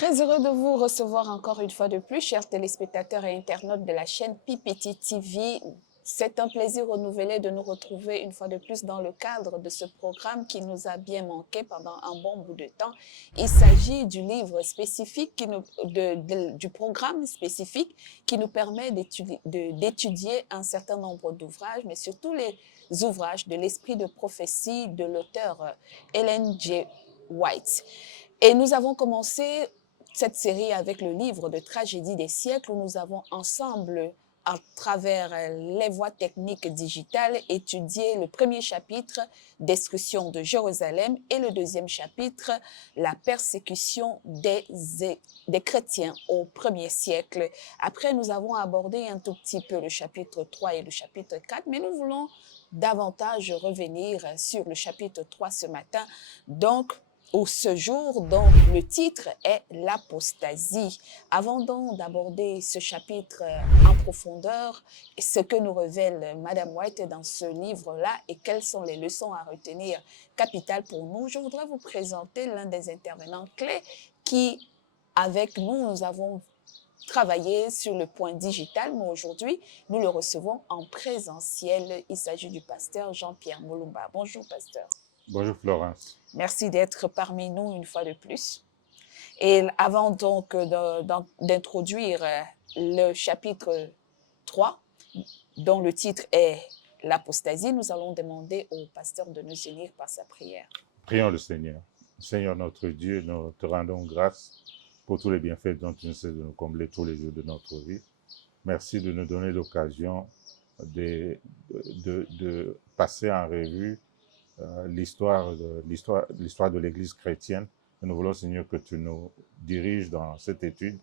Très heureux de vous recevoir encore une fois de plus, chers téléspectateurs et internautes de la chaîne PPT TV. C'est un plaisir renouvelé de nous retrouver une fois de plus dans le cadre de ce programme qui nous a bien manqué pendant un bon bout de temps. Il s'agit du livre spécifique, du programme spécifique qui nous permet d'étudier un certain nombre d'ouvrages, mais surtout les ouvrages de l'esprit de prophétie de l'auteur Ellen G. White. Et nous avons commencé cette série avec le livre de Tragédie des siècles où nous avons ensemble, à travers les voies techniques digitales, étudié le premier chapitre, Destruction de Jérusalem, et le deuxième chapitre, la persécution des chrétiens au premier siècle. Après, nous avons abordé un tout petit peu le chapitre 3 et le chapitre 4, mais nous voulons davantage revenir sur le chapitre 3 ce matin. Donc, ce jour, dont le titre est l'apostasie. Avant donc d'aborder ce chapitre en profondeur, ce que nous révèle Madame White dans ce livre-là et quelles sont les leçons à retenir capitales pour nous, je voudrais vous présenter l'un des intervenants clés qui, avec nous, nous avons travaillé sur le point digital, mais aujourd'hui, nous le recevons en présentiel. Il s'agit du pasteur Jean-Pierre Moulumba. Bonjour, pasteur. Bonjour Florence. Merci d'être parmi nous une fois de plus. Et avant donc d'introduire le chapitre 3, dont le titre est l'apostasie, nous allons demander au pasteur de nous unir par sa prière. Prions le Seigneur. Seigneur notre Dieu, nous te rendons grâce pour tous les bienfaits dont tu ne cesses de nous combler tous les jours de notre vie. Merci de nous donner l'occasion de passer en revue l'histoire de l'Église chrétienne. Et nous voulons, Seigneur, que tu nous diriges dans cette étude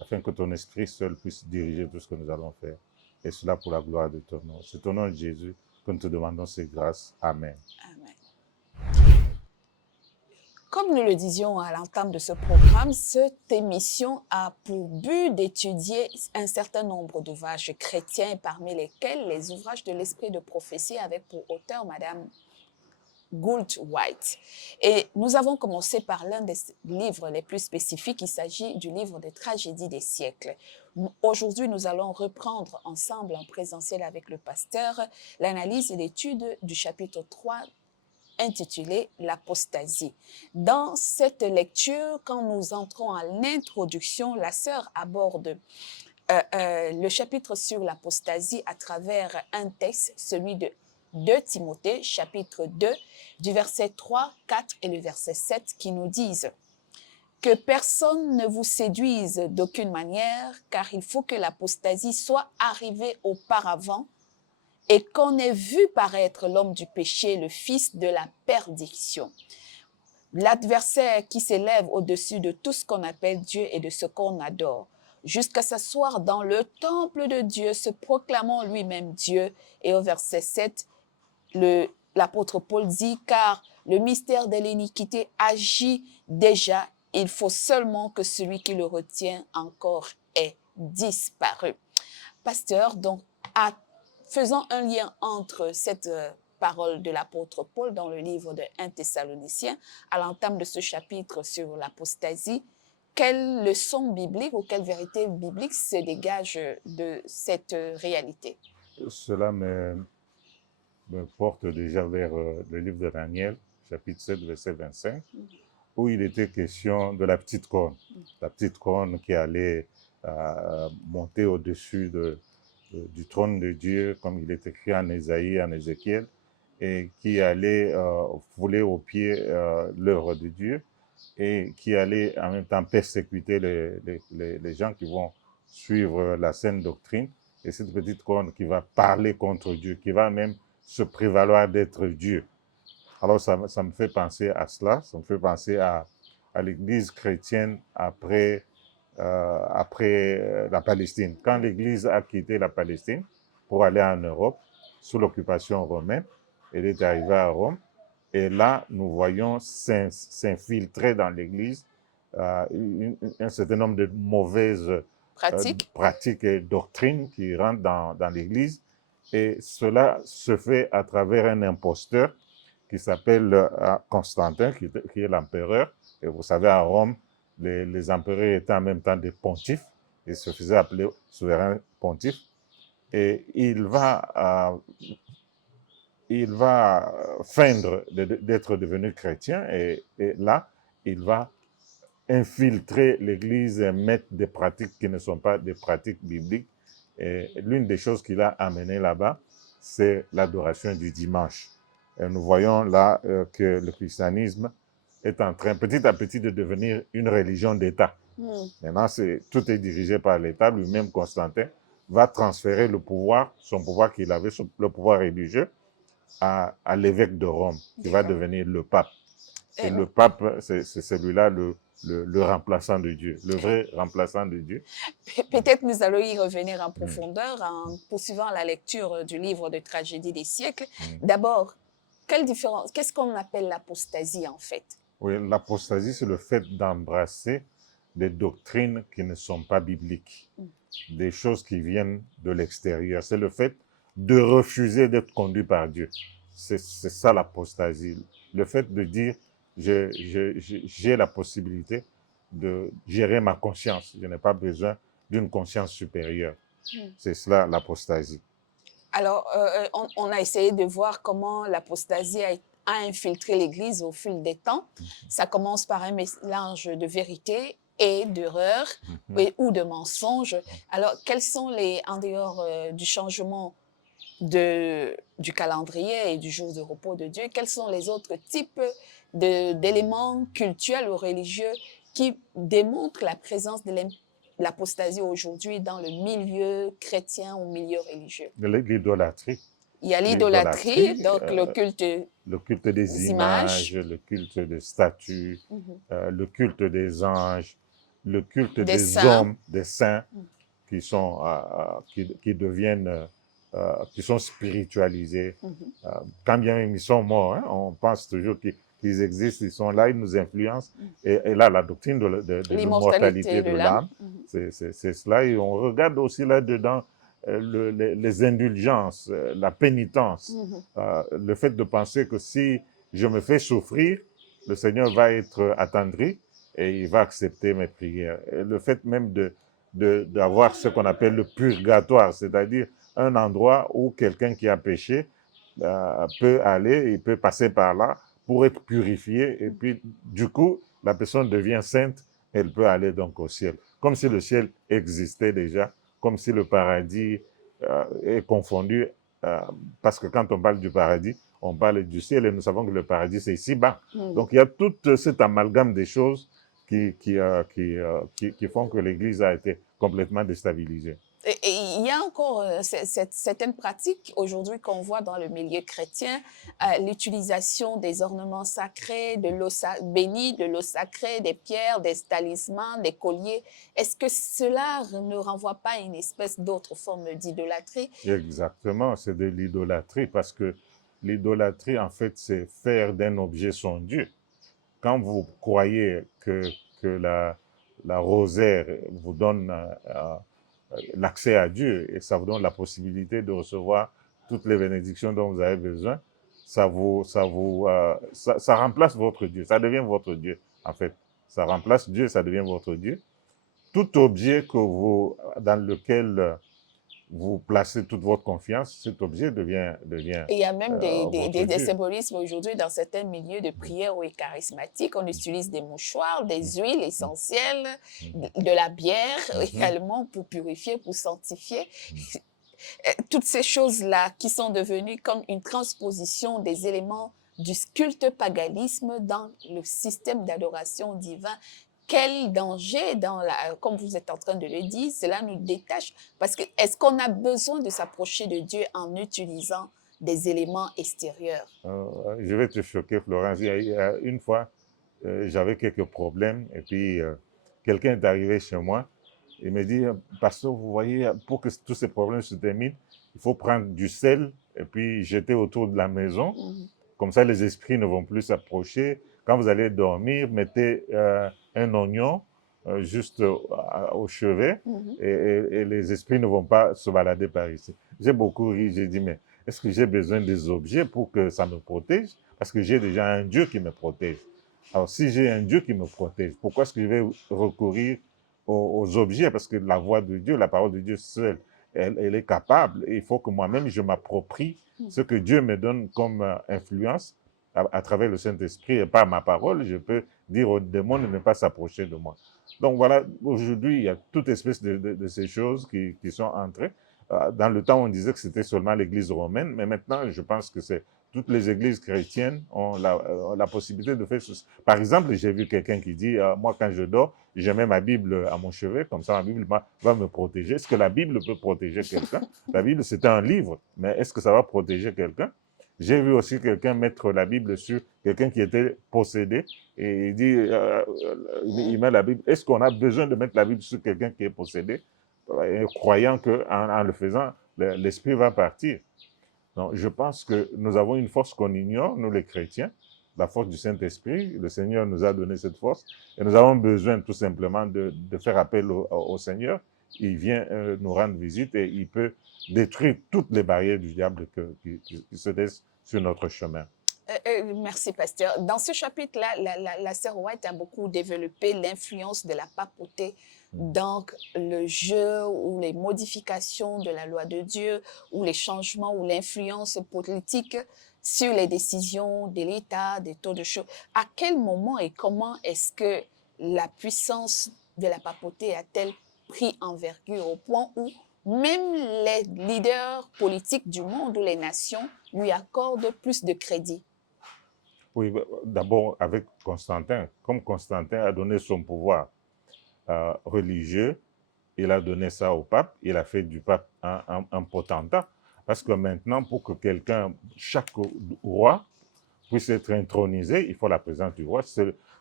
afin que ton esprit seul puisse diriger tout ce que nous allons faire. Et cela pour la gloire de ton nom. C'est au nom de Jésus que nous te demandons ces grâces. Amen. Amen. Comme nous le disions à l'entame de ce programme, cette émission a pour but d'étudier un certain nombre d'ouvrages chrétiens, parmi lesquels les ouvrages de l'esprit de prophétie avec pour auteur Madame Gould White. Et nous avons commencé par l'un des livres les plus spécifiques. Il s'agit du livre des Tragédies des siècles. Aujourd'hui, nous allons reprendre ensemble en présentiel avec le pasteur l'analyse et l'étude du chapitre 3 intitulé l'apostasie. Dans cette lecture, quand nous entrons en introduction, la sœur aborde le chapitre sur l'apostasie à travers un texte, celui de 2 Timothée, chapitre 2, du verset 3, 4 et le verset 7, qui nous disent que personne ne vous séduise d'aucune manière, car il faut que l'apostasie soit arrivée auparavant et qu'on ait vu paraître l'homme du péché, le fils de la perdition. L'adversaire qui s'élève au-dessus de tout ce qu'on appelle Dieu et de ce qu'on adore, jusqu'à s'asseoir dans le temple de Dieu, se proclamant lui-même Dieu. Et au verset 7, l'apôtre Paul dit, car le mystère de l'iniquité agit déjà, il faut seulement que celui qui le retient encore ait disparu. Pasteur, donc, faisons un lien entre cette parole de l'apôtre Paul dans le livre de 1 Thessaloniciens, à l'entame de ce chapitre sur l'apostasie. Quelle leçon biblique ou quelle vérité biblique se dégage de cette réalité? Cela me porte déjà vers le livre de Daniel, chapitre 7, verset 25, où il était question de la petite corne. La petite corne qui allait monter au-dessus du trône de Dieu, comme il est écrit en Ésaïe, en Ézéchiel, et qui allait fouler aux pieds l'œuvre de Dieu et qui allait en même temps persécuter les gens qui vont suivre la saine doctrine. Et cette petite corne qui va parler contre Dieu, qui va même se prévaloir d'être Dieu. Alors ça me fait penser à cela, ça me fait penser à l'Église chrétienne après la Palestine. Quand l'Église a quitté la Palestine pour aller en Europe, sous l'occupation romaine, elle est arrivée à Rome, et là, nous voyons s'infiltrer dans l'Église un certain nombre de mauvaises pratiques et doctrines qui rentrent dans l'Église, et cela se fait à travers un imposteur qui s'appelle Constantin, qui est l'empereur. Et vous savez, à Rome, les empereurs étaient en même temps des pontifes, ils se faisaient appeler souverains pontifes, et il va feindre d'être devenu chrétien, et là, il va infiltrer l'Église et mettre des pratiques qui ne sont pas des pratiques bibliques. Et l'une des choses qu'il a amené là-bas, c'est l'adoration du dimanche. Et nous voyons là que le christianisme est en train petit à petit de devenir une religion d'État. Maintenant, tout est dirigé par l'État. Lui-même, Constantin, va transférer le pouvoir, son pouvoir qu'il avait, le pouvoir religieux, à l'évêque de Rome, qui va devenir le pape. Et le pape, c'est celui-là le remplaçant de Dieu, le vrai remplaçant de Dieu. Peut-être nous allons y revenir en profondeur en poursuivant la lecture du livre de Tragédie des siècles. D'abord, quelle différence, qu'est-ce qu'on appelle l'apostasie en fait? Oui, l'apostasie, c'est le fait d'embrasser des doctrines qui ne sont pas bibliques, des choses qui viennent de l'extérieur. C'est le fait de refuser d'être conduit par Dieu. C'est ça l'apostasie. Le fait de dire, j'ai la possibilité de gérer ma conscience. Je n'ai pas besoin d'une conscience supérieure. C'est cela l'apostasie. Alors, on a essayé de voir comment l'apostasie a infiltré l'Église au fil des temps. Ça commence par un mélange de vérité et d'erreur ou de mensonges. Alors, quels sont en dehors du changement du calendrier et du jour de repos de Dieu, quels sont les autres types d'éléments cultuels ou religieux qui démontrent la présence de l'apostasie aujourd'hui dans le milieu chrétien ou milieu religieux? L'idolâtrie. Il y a l'idolâtrie, donc le culte des images, le culte des statues, le culte des anges, le culte des hommes, des saints, qui deviennent, qui sont spiritualisés. Quand bien même ils sont morts, hein, on pense toujours qu'ils existent, ils sont là, ils nous influencent. Et là, la doctrine de l'immortalité de l'âme, c'est cela. Et on regarde aussi là-dedans les indulgences, la pénitence, le fait de penser que si je me fais souffrir, le Seigneur va être attendri et il va accepter mes prières. Et le fait même d'avoir ce qu'on appelle le purgatoire, c'est-à-dire un endroit où quelqu'un qui a péché peut aller, il peut passer par là pour être purifié, et puis du coup, la personne devient sainte, elle peut aller donc au ciel. Comme si le ciel existait déjà, comme si le paradis est confondu, parce que quand on parle du paradis, on parle du ciel, et nous savons que le paradis, c'est ici-bas. Donc il y a tout cet amalgame des choses qui font que l'Église a été complètement déstabilisée. Et il y a encore certaines pratiques aujourd'hui qu'on voit dans le milieu chrétien, l'utilisation des ornements sacrés, de l'eau bénie, de l'eau sacrée, des pierres, des talismans, des colliers. Est-ce que cela ne renvoie pas à une espèce d'autre forme d'idolâtrie? Exactement, c'est de l'idolâtrie, parce que l'idolâtrie, en fait, c'est faire d'un objet son Dieu. Quand vous croyez que la rosaire vous donne l'accès à Dieu et ça vous donne la possibilité de recevoir toutes les bénédictions dont vous avez besoin, ça remplace votre Dieu, ça devient votre Dieu en fait. Ça remplace Dieu, ça devient votre Dieu. Tout objet dans lequel vous placez toute votre confiance, cet objet devient et il y a même des symbolismes aujourd'hui dans certains milieux de prière ou charismatiques. On utilise des mouchoirs, des huiles essentielles, de la bière également pour purifier, pour sanctifier. Toutes ces choses-là qui sont devenues comme une transposition des éléments du culte paganisme dans le système d'adoration divin. Quel danger, comme vous êtes en train de le dire, cela nous détache. Parce que est-ce qu'on a besoin de s'approcher de Dieu en utilisant des éléments extérieurs? Je vais te choquer, Florence. Il y a une fois, j'avais quelques problèmes et puis quelqu'un est arrivé chez moi et me dit, pasteur, vous voyez, pour que tous ces problèmes se terminent, il faut prendre du sel et puis jeter autour de la maison. Comme ça, les esprits ne vont plus s'approcher. Quand vous allez dormir, mettez un oignon juste au chevet et les esprits ne vont pas se balader par ici. J'ai beaucoup ri, j'ai dit, mais est-ce que j'ai besoin des objets pour que ça me protège? Parce que j'ai déjà un Dieu qui me protège. Alors, si j'ai un Dieu qui me protège, pourquoi est-ce que je vais recourir aux objets? Parce que la voix de Dieu, la parole de Dieu seule, elle est capable. Et il faut que moi-même, je m'approprie ce que Dieu me donne comme influence à travers le Saint-Esprit et par ma parole. Je peux dire au démon de ne pas s'approcher de moi. Donc voilà, aujourd'hui, il y a toute espèce de ces choses qui sont entrées. Dans le temps, on disait que c'était seulement l'Église romaine, mais maintenant, je pense que c'est toutes les églises chrétiennes ont la possibilité de faire ceci. Par exemple, j'ai vu quelqu'un qui dit, moi, quand je dors, je mets ma Bible à mon chevet, comme ça, ma Bible va me protéger. Est-ce que la Bible peut protéger quelqu'un? La Bible, c'est un livre, mais est-ce que ça va protéger quelqu'un? J'ai vu aussi quelqu'un mettre la Bible sur quelqu'un qui était possédé et il dit, il met la Bible. Est-ce qu'on a besoin de mettre la Bible sur quelqu'un qui est possédé, croyant qu'en le faisant, l'esprit va partir? Donc, je pense que nous avons une force qu'on ignore, nous les chrétiens, la force du Saint-Esprit. Le Seigneur nous a donné cette force et nous avons besoin tout simplement de faire appel au Seigneur. Il vient nous rendre visite et il peut détruire toutes les barrières du diable qui se laissent sur notre chemin. Merci, pasteur. Dans ce chapitre-là, la sœur White a beaucoup développé l'influence de la papauté dans le jeu ou les modifications de la loi de Dieu ou les changements ou l'influence politique sur les décisions de l'État, des taux de choses. À quel moment et comment est-ce que la puissance de la papauté a-t-elle pris envergure au point où même les leaders politiques du monde ou les nations lui accordent plus de crédit? Oui, d'abord avec Constantin. Comme Constantin a donné son pouvoir religieux, il a donné ça au pape, il a fait du pape un potentat. Parce que maintenant, pour que chaque roi puisse être intronisé, il faut la présence du roi.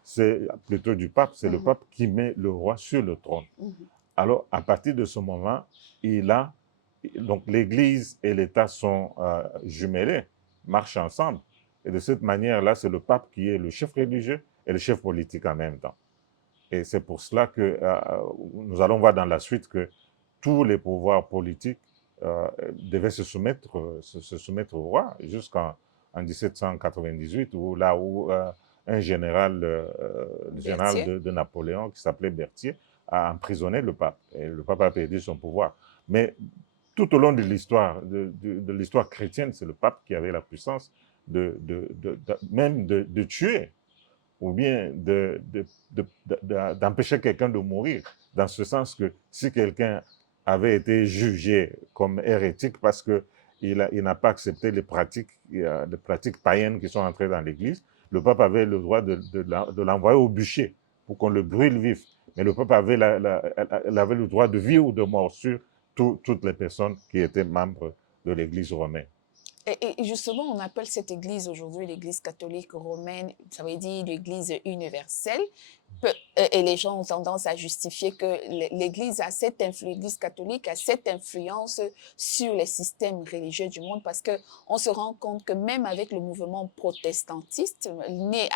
C'est plutôt du pape, c'est le pape qui met le roi sur le trône. Alors, à partir de ce moment, donc l'Église et l'État sont jumelés, marchent ensemble. Et de cette manière-là, c'est le pape qui est le chef religieux et le chef politique en même temps. Et c'est pour cela que nous allons voir dans la suite que tous les pouvoirs politiques devaient se soumettre au roi jusqu'en 1798, où un général, le général de Napoléon, qui s'appelait Berthier, a emprisonné le pape. Et le pape a perdu son pouvoir. Mais tout au long de l'histoire chrétienne, c'est le pape qui avait la puissance même de tuer ou bien d'empêcher quelqu'un de mourir. Dans ce sens que si quelqu'un avait été jugé comme hérétique parce qu'il n'a pas accepté les pratiques païennes qui sont entrées dans l'Église, le pape avait le droit de l'envoyer au bûcher pour qu'on le brûle vif. Mais le pape avait le droit de vie ou de mort sur toutes les personnes qui étaient membres de l'Église romaine. Et justement, on appelle cette église aujourd'hui l'Église catholique romaine, ça veut dire l'Église universelle. Et les gens ont tendance à justifier que l'Église catholique a cette influence sur les systèmes religieux du monde parce qu'on se rend compte que même avec le mouvement protestantiste, né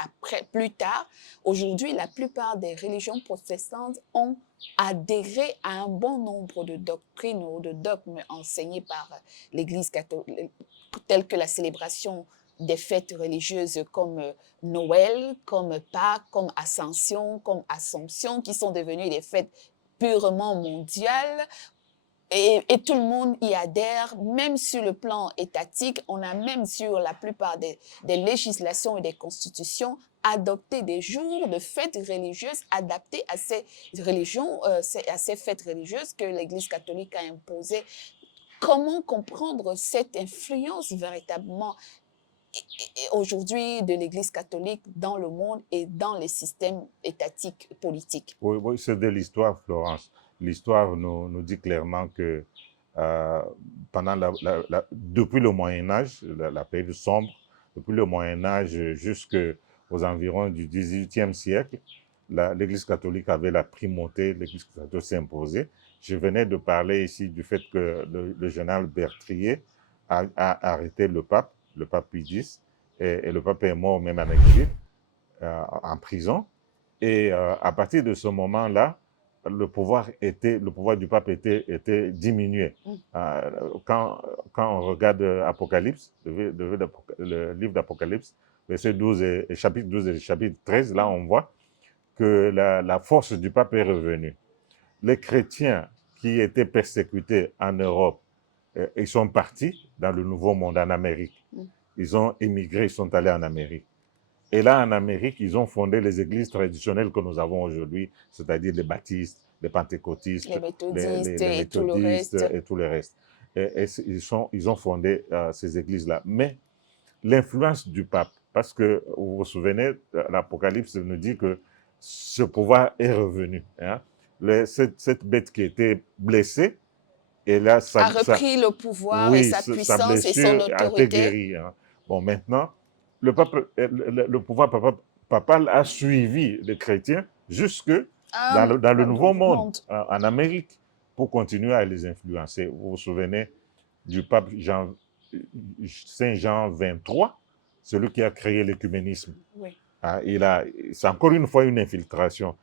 plus tard, aujourd'hui, la plupart des religions protestantes ont adhéré à un bon nombre de doctrines ou de dogmes enseignés par l'Église catholique, telles que la célébration des fêtes religieuses comme Noël, comme Pâques, comme Ascension, comme Assomption, qui sont devenues des fêtes purement mondiales. Et tout le monde y adhère, même sur le plan étatique. On a même sur la plupart des législations et des constitutions adopté des jours de fêtes religieuses adaptés à ces religions, à ces fêtes religieuses que l'Église catholique a imposées. Comment comprendre cette influence véritablement aujourd'hui de l'Église catholique dans le monde et dans les systèmes étatiques, politiques? Oui, c'est de l'histoire, Florence. L'histoire nous dit clairement que depuis le Moyen-Âge, la période sombre, depuis le Moyen-Âge jusqu'aux environs du XVIIIe siècle, l'Église catholique avait la primauté, l'Église catholique s'imposait. Je venais de parler ici du fait que le général Berthier a arrêté le pape Pie X, et le pape est mort même en exil, en prison. Et à partir de ce moment-là, le pouvoir du pape était diminué. Quand on regarde Apocalypse, le livre d'Apocalypse, verset 12 et chapitre 12 et chapitre 13, là, on voit que la force du pape est revenue. Les chrétiens qui étaient persécutés en Europe, ils sont partis dans le Nouveau Monde, en Amérique. Ils ont émigré, ils sont allés en Amérique. Et là, en Amérique, ils ont fondé les églises traditionnelles que nous avons aujourd'hui, c'est-à-dire les baptistes, les pentecôtistes, Les méthodistes les et tout le méthodistes reste. et tout le reste. Et ils ont fondé ces églises-là. Mais l'influence du pape, parce que vous vous souvenez, l'Apocalypse nous dit que ce pouvoir est revenu. Hein. Cette bête qui était blessée, et là, A repris le pouvoir et oui, sa sa puissance et son blessure a été autorité. guérie. Hein. Bon, maintenant, le pouvoir papal a suivi les chrétiens jusque dans le Nouveau Monde, en Amérique, pour continuer à les influencer. Vous vous souvenez du pape Saint Jean 23, celui qui a créé l'écuménisme. Oui. Hein, c'est encore une fois une infiltration.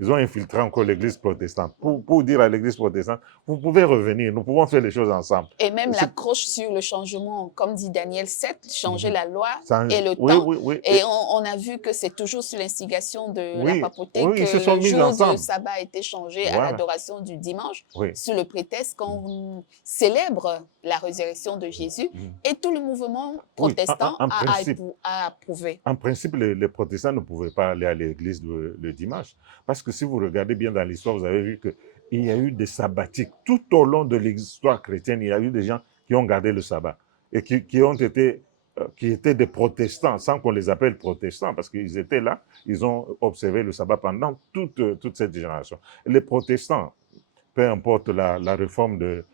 Ils ont infiltré encore l'église protestante pour dire à l'église protestante, vous pouvez revenir, nous pouvons faire les choses ensemble. Et même l'accroche sur le changement, comme dit Daniel 7, changer la loi et le oui, temps. Oui, oui. Et on a vu que c'est toujours sur l'instigation de la papauté ils se sont que le mis jour ensemble. du sabbat a été changé à l'adoration du dimanche, Oui. sous le prétexte qu'on célèbre la résurrection de Jésus. Et tout le mouvement protestant a approuvé. En principe, les protestants ne pouvaient pas aller à l'église le dimanche. Parce que si vous regardez bien dans l'histoire, vous avez vu qu'il y a eu des sabbatiques. Tout au long de l'histoire chrétienne, il y a eu des gens qui ont gardé le sabbat et qui étaient des protestants, sans qu'on les appelle protestants, parce qu'ils étaient là, ils ont observé le sabbat pendant toute cette génération. Et les protestants, peu importe la réforme de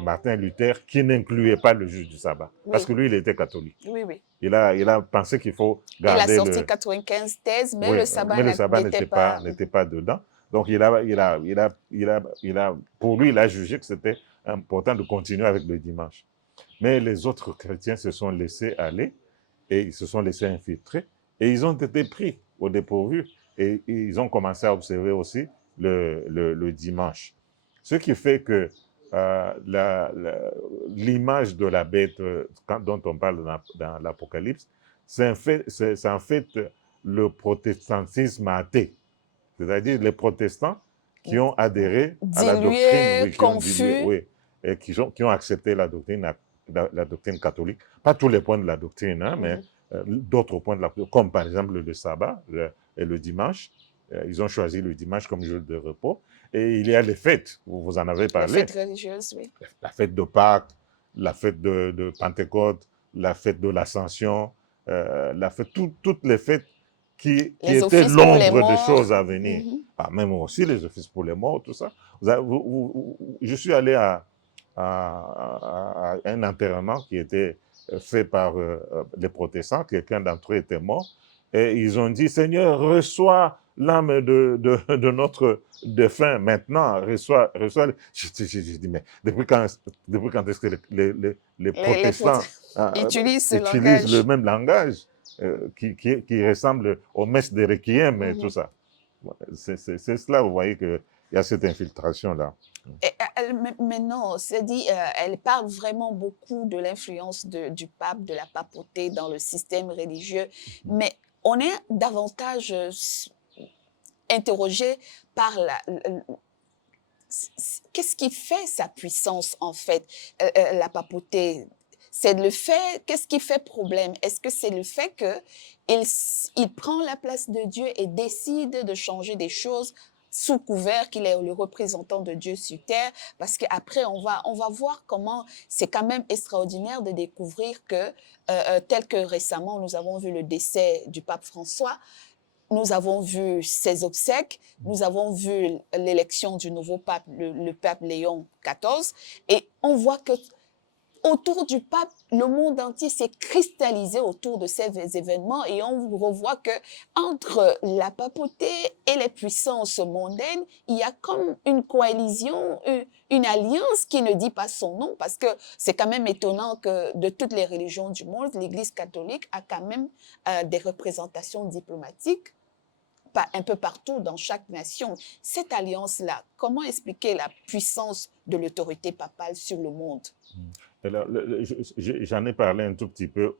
Martin Luther, qui n'incluait pas le juge du sabbat, parce que lui, il était catholique. Oui, oui. Il a pensé qu'il faut garder. Il a sorti 95 thèses, mais le sabbat n'était pas dedans. Donc, pour lui, il a jugé que c'était important de continuer avec le dimanche. Mais les autres chrétiens se sont laissés aller et ils se sont laissés infiltrer et ils ont été pris au dépourvu et ils ont commencé à observer aussi le dimanche. Ce qui fait que l'image de la bête dont on parle dans l'Apocalypse, c'est en fait le protestantisme athée, c'est-à-dire les protestants qui ont adhéré à la doctrine, confus, et qui ont accepté la doctrine catholique. Pas tous les points de la doctrine, hein, mais d'autres points de la doctrine, comme par exemple le sabbat et le dimanche. Ils ont choisi le dimanche comme jour de repos. Et il y a les fêtes, vous en avez parlé. Les fêtes religieuses, oui. La fête de Pâques, la fête de Pentecôte, la fête de l'Ascension, toutes les fêtes qui étaient l'ombre des choses à venir. Même aussi les offices pour les morts, tout ça. Je suis allé à un enterrement qui était fait par les protestants. Quelqu'un d'entre eux était mort. Et ils ont dit, Seigneur, reçois l'âme de notre défunt maintenant, reçois. J'ai dit, mais depuis quand est-ce que les protestants utilisent le même langage qui ressemble aux messes de Requiem et tout ça. C'est cela, vous voyez qu'il y a cette infiltration-là. Maintenant, c'est dit, elle parle vraiment beaucoup de l'influence du pape, de la papauté dans le système religieux, mais on est davantage interrogé par qu'est-ce qui fait sa puissance, en fait, la papauté? C'est le fait, qu'est-ce qui fait problème? Est-ce que c'est le fait qu'il prend la place de Dieu et décide de changer des choses sous couvert qu'il est le représentant de Dieu sur terre? Parce qu'après, on va voir comment c'est quand même extraordinaire de découvrir que, tel que récemment, nous avons vu le décès du pape François, nous avons vu ses obsèques, nous avons vu l'élection du nouveau pape, le pape Léon XIV, et on voit que autour du pape, le monde entier s'est cristallisé autour de ces événements et on revoit que entre la papauté et les puissances mondaines, il y a comme une coalition, une alliance qui ne dit pas son nom, parce que c'est quand même étonnant que de toutes les religions du monde, l'Église catholique a quand même des représentations diplomatiques un peu partout dans chaque nation. Cette alliance-là, comment expliquer la puissance de l'autorité papale sur le monde? Alors, j'en ai parlé un tout petit peu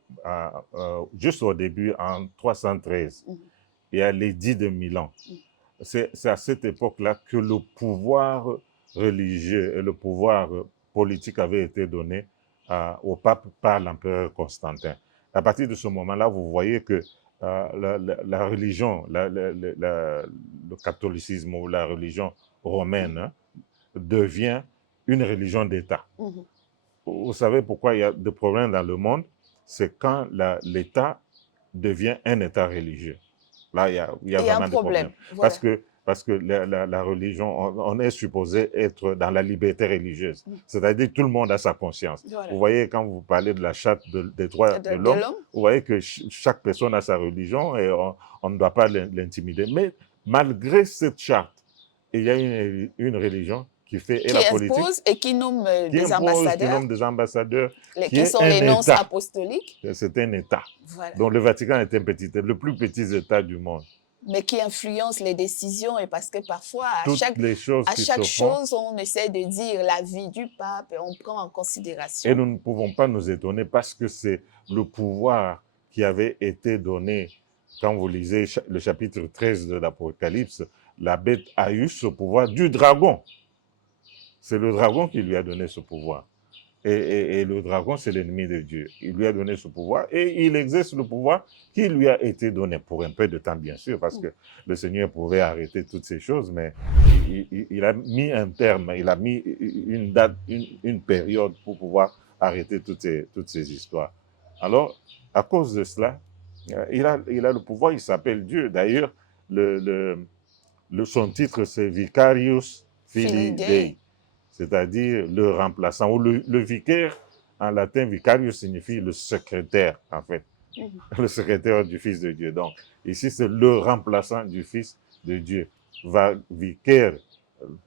juste au début, en 313. Il y a l'édit de Milan. C'est à cette époque-là que le pouvoir religieux et le pouvoir politique avait été donné au pape par l'empereur Constantin. À partir de ce moment-là, vous voyez que la religion, le catholicisme ou la religion romaine devient une religion d'État. Vous savez pourquoi il y a des problèmes dans le monde? C'est quand l'État devient un État religieux. Là, il y a vraiment des problèmes. Voilà. Parce que la religion, on est supposé être dans la liberté religieuse. C'est-à-dire que tout le monde a sa conscience. Voilà. Vous voyez, quand vous parlez de la charte des droits de l'homme, vous voyez que chaque personne a sa religion et on ne doit pas l'intimider. Mais malgré cette charte, il y a une religion qui fait qui la politique, impose et qui nomme des ambassadeurs. Qui nomme des ambassadeurs. Qui sont les nonces apostoliques. C'est un État. Voilà. Donc le Vatican est un petit État, le plus petit État du monde. Mais qui influence les décisions, et parce que parfois, à chaque chose, on essaie de dire l'avis du pape et on prend en considération. Et nous ne pouvons pas nous étonner parce que c'est le pouvoir qui avait été donné, quand vous lisez le chapitre 13 de l'Apocalypse, la bête a eu ce pouvoir du dragon. C'est le dragon qui lui a donné ce pouvoir. Et le dragon, c'est l'ennemi de Dieu. Il lui a donné ce pouvoir et il exerce le pouvoir qui lui a été donné pour un peu de temps, bien sûr, parce que le Seigneur pouvait arrêter toutes ces choses, mais il a mis un terme, il a mis une date, une période pour pouvoir arrêter toutes ces histoires. Alors, à cause de cela, il a le pouvoir, il s'appelle Dieu. D'ailleurs, son titre, c'est Vicarius Filii Dei. C'est-à-dire le remplaçant, ou le vicaire, en latin, vicarius signifie le secrétaire, en fait, le secrétaire du Fils de Dieu. Donc, ici, c'est le remplaçant du Fils de Dieu. Vicaire,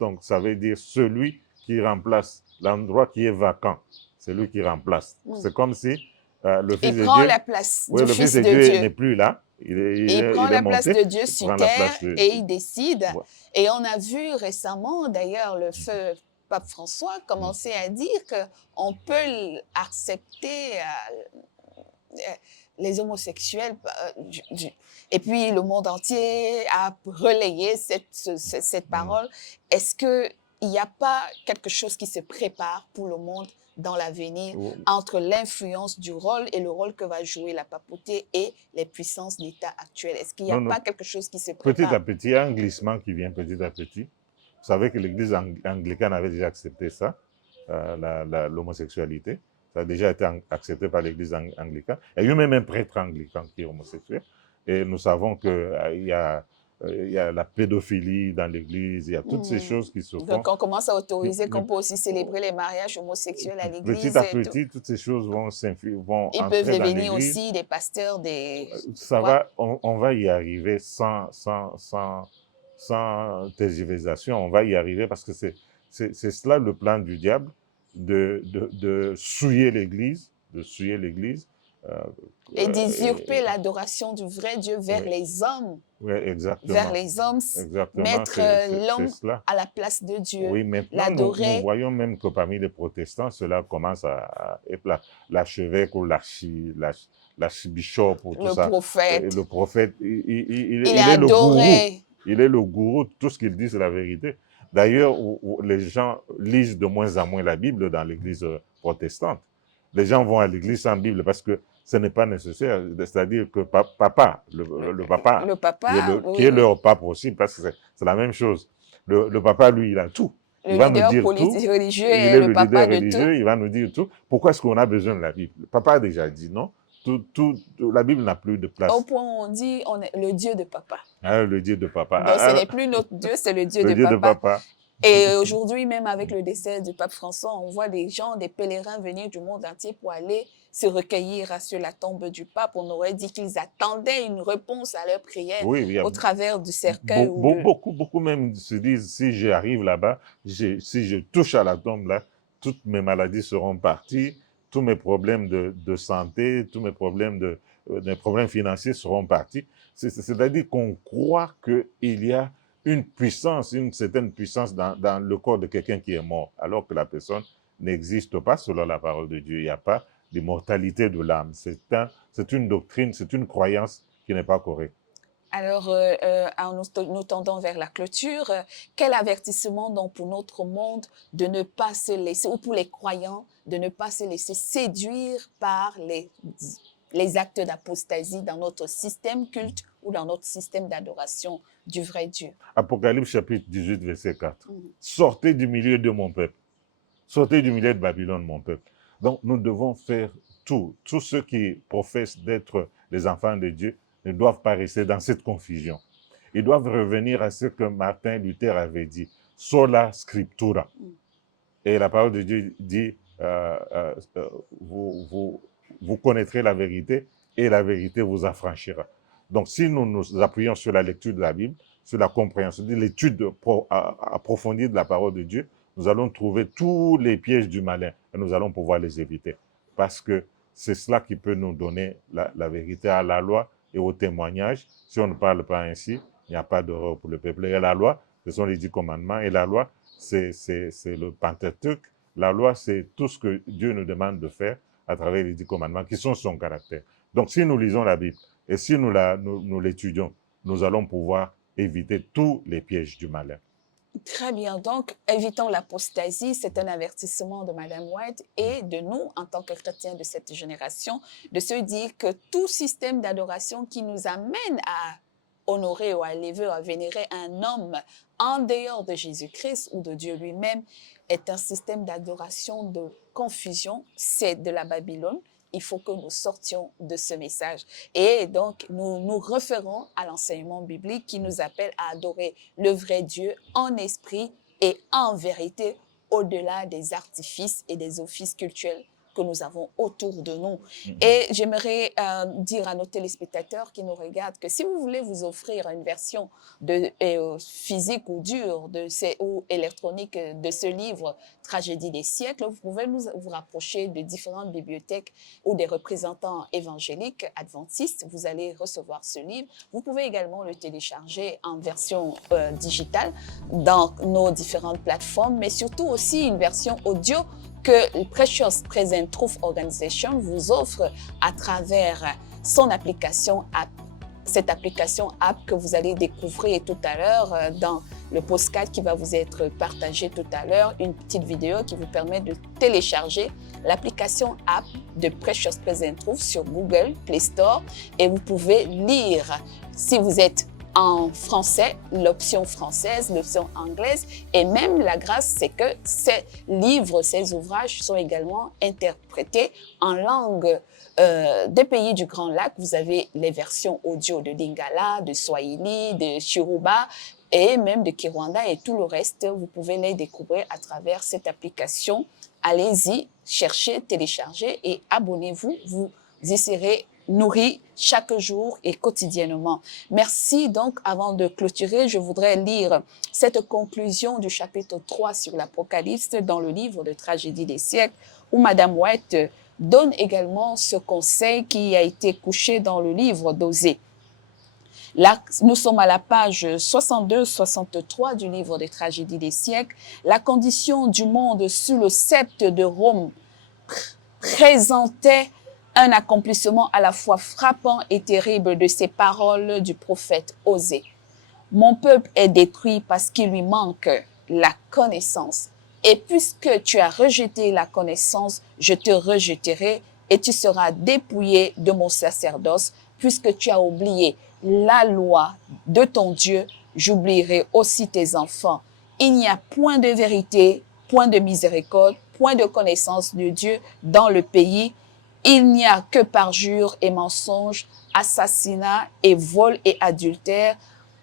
donc ça veut dire celui qui remplace l'endroit qui est vacant. C'est lui qui remplace. C'est comme si le Fils de Dieu... Il prend la place du Fils de Dieu. Dieu N'est plus là. Il prend la place de Dieu sur terre et il décide. Ouais. Et on a vu récemment, d'ailleurs, le feu Pape François commencer à dire qu'on peut accepter les homosexuels. Et puis, le monde entier a relayé cette parole. Est-ce qu'il n'y a pas quelque chose qui se prépare pour le monde dans l'avenir entre l'influence du rôle et le rôle que va jouer la papauté et les puissances d'État actuelles? Est-ce qu'il n'y a pas quelque chose qui se prépare? Petit à petit, il y a un glissement qui vient petit à petit. Vous savez que l'Église anglicane avait déjà accepté ça, l'homosexualité. Ça a déjà été accepté par l'Église anglicane. Il y a eu même un prêtre anglican qui est homosexuel. Et nous savons qu'il y a la pédophilie dans l'Église, il y a toutes ces choses qui se font. Donc on commence à autoriser qu'on peut aussi célébrer les mariages homosexuels à l'Église. Petit à petit, toutes ces choses vont Ils peuvent devenir aussi des pasteurs, Ça va, on va y arriver sans tergiversation, on va y arriver parce que c'est cela le plan du diable, de souiller l'Église, et d'usurper l'adoration du vrai Dieu vers les hommes. Oui, exactement. Vers les hommes, mettre l'homme à la place de Dieu, oui, l'adorer. Nous voyons même que parmi les protestants, cela commence à être l'archevêque ou l'archbishop ou tout ça. Le prophète, il est adoré. Il est le gourou, tout ce qu'il dit, c'est la vérité. D'ailleurs, les gens lisent de moins en moins la Bible dans l'église protestante. Les gens vont à l'église sans Bible parce que ce n'est pas nécessaire. C'est-à-dire que le papa, qui est leur pape aussi, parce que c'est la même chose. Le papa, lui, il a tout. Il va nous dire tout. Religieux, il est le papa de tout. Il va nous dire tout. Pourquoi est-ce qu'on a besoin de la Bible? Le papa a déjà dit non. La Bible n'a plus de place. Au point où on dit on est le Dieu de papa. Ah, le Dieu de papa. Donc ce n'est plus notre Dieu, c'est le Dieu de papa. Et aujourd'hui, même avec le décès du pape François, on voit des gens, des pèlerins venir du monde entier pour aller se recueillir sur la tombe du pape. On aurait dit qu'ils attendaient une réponse à leur prière au travers du cercueil. Beaucoup même se disent, si j'arrive là-bas, si je touche à la tombe là, toutes mes maladies seront parties, tous mes problèmes de santé, tous mes problèmes financiers seront partis. C'est-à-dire qu'on croit qu'il y a une certaine puissance dans le corps de quelqu'un qui est mort, alors que la personne n'existe pas selon la parole de Dieu. Il n'y a pas d'immortalité de l'âme. C'est une doctrine, c'est une croyance qui n'est pas correcte. Alors, en nous tendant vers la clôture, quel avertissement donc pour notre monde de ne pas se laisser, ou pour les croyants, de ne pas se laisser séduire par les actes d'apostasie dans notre système culte ou dans notre système d'adoration du vrai Dieu. Apocalypse chapitre 18, verset 4. Sortez du milieu de mon peuple. Sortez du milieu de Babylone, mon peuple. Donc, nous devons faire tout. Tous ceux qui professent d'être les enfants de Dieu ne doivent pas rester dans cette confusion. Ils doivent revenir à ce que Martin Luther avait dit, sola scriptura. Et la parole de Dieu dit, vous connaîtrez la vérité et la vérité vous affranchira. Donc, si nous nous appuyons sur la lecture de la Bible, sur la compréhension, l'étude approfondie de la parole de Dieu, nous allons trouver tous les pièges du malin et nous allons pouvoir les éviter. Parce que c'est cela qui peut nous donner la vérité. À la loi et au témoignage, si on ne parle pas ainsi, il n'y a pas d'horreur pour le peuple. Et la loi, ce sont les 10 commandements. Et la loi, c'est le Pentateuque. La loi, c'est tout ce que Dieu nous demande de faire à travers les 10 commandements, qui sont son caractère. Donc, si nous lisons la Bible et si nous l'étudions, nous allons pouvoir éviter tous les pièges du malin. Très bien. Donc, évitons l'apostasie. C'est un avertissement de Madame White et de nous, en tant que chrétiens de cette génération, de se dire que tout système d'adoration qui nous amène à honorer ou à élever ou à vénérer un homme en dehors de Jésus-Christ ou de Dieu lui-même est un système d'adoration de confusion. C'est de la Babylone. Il faut que nous sortions de ce message. Et donc, nous nous référons à l'enseignement biblique qui nous appelle à adorer le vrai Dieu en esprit et en vérité, au-delà des artifices et des offices cultuels que nous avons autour de nous. Et j'aimerais dire à nos téléspectateurs qui nous regardent que si vous voulez vous offrir une version physique ou dure ou électronique de ce livre « Tragédie des siècles », vous pouvez vous rapprocher de différentes bibliothèques ou des représentants évangéliques adventistes. Vous allez recevoir ce livre. Vous pouvez également le télécharger en version digitale dans nos différentes plateformes, mais surtout aussi une version audio que Precious Present Truth Organization vous offre à travers son application app. Cette application app que vous allez découvrir tout à l'heure dans le postcard qui va vous être partagé tout à l'heure, une petite vidéo qui vous permet de télécharger l'application app de Precious Present Truth sur Google Play Store et vous pouvez lire, si vous êtes en français, l'option française, l'option anglaise, et même la grâce, c'est que ces livres, ces ouvrages sont également interprétés en langue des pays du Grand Lac. Vous avez les versions audio de Lingala, de Swahili, de Chiruba, et même de Kiwanda et tout le reste. Vous pouvez les découvrir à travers cette application. Allez-y, cherchez, téléchargez et abonnez-vous. Vous y serez nourri chaque jour et quotidiennement. Merci. Donc, avant de clôturer, je voudrais lire cette conclusion du chapitre 3 sur l'Apocalypse dans le livre de Tragédie des siècles, où Madame White donne également ce conseil qui a été couché dans le livre d'Osée. Là, nous sommes à la page 62-63 du livre des Tragédies des siècles. La condition du monde sous le sceptre de Rome présentait un accomplissement à la fois frappant et terrible de ces paroles du prophète Osée. Mon peuple est détruit parce qu'il lui manque la connaissance. Et puisque tu as rejeté la connaissance, je te rejetterai et tu seras dépouillé de mon sacerdoce. Puisque tu as oublié la loi de ton Dieu, j'oublierai aussi tes enfants. Il n'y a point de vérité, point de miséricorde, point de connaissance de Dieu dans le pays. Il n'y a que parjure et mensonge, assassinat et vol et adultère.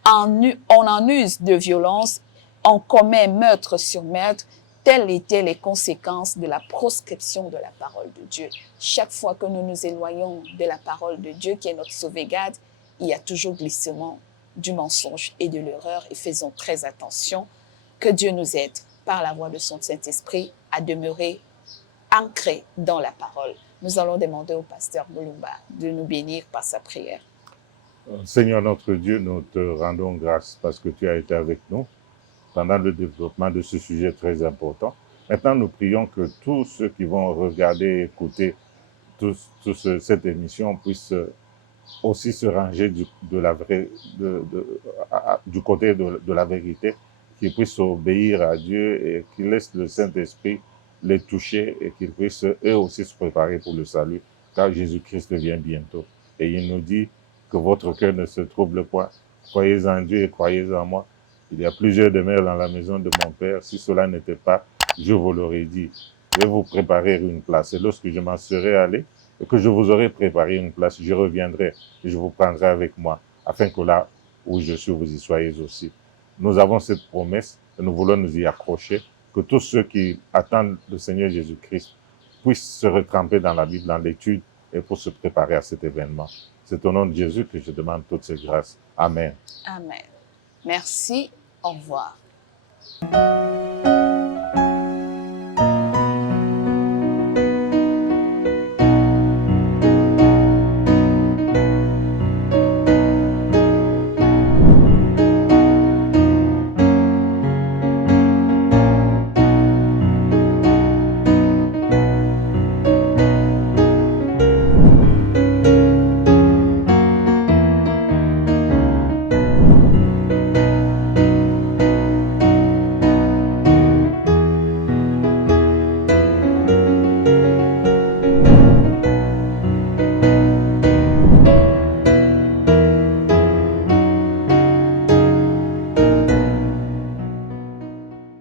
On en use de violence, on commet meurtre sur meurtre. Telles étaient les conséquences de la proscription de la parole de Dieu. Chaque fois que nous nous éloignons de la parole de Dieu, qui est notre sauvegarde, il y a toujours glissement du mensonge et de l'erreur. Et faisons très attention. Que Dieu nous aide, par la voix de son Saint-Esprit, à demeurer ancrés dans la parole. Nous allons demander au pasteur Mulumba de nous bénir par sa prière. Seigneur notre Dieu, nous te rendons grâce parce que tu as été avec nous pendant le développement de ce sujet très important. Maintenant, nous prions que tous ceux qui vont regarder, écouter cette émission puissent aussi se ranger du côté de la vérité, qu'ils puissent obéir à Dieu et qu'ils laissent le Saint-Esprit les toucher et qu'ils puissent eux aussi se préparer pour le salut, car Jésus-Christ vient bientôt. Et il nous dit que votre cœur ne se trouble pas. Croyez en Dieu et croyez en moi. Il y a plusieurs demeures dans la maison de mon Père. Si cela n'était pas, je vous l'aurais dit. Je vais vous préparer une place. Et lorsque je m'en serai allé, et que je vous aurai préparé une place, je reviendrai et je vous prendrai avec moi, afin que là où je suis, vous y soyez aussi. Nous avons cette promesse et nous voulons nous y accrocher, que tous ceux qui attendent le Seigneur Jésus-Christ puissent se retremper dans la Bible, dans l'étude, et pour se préparer à cet événement. C'est au nom de Jésus que je demande toutes ces grâces. Amen. Amen. Merci. Au revoir.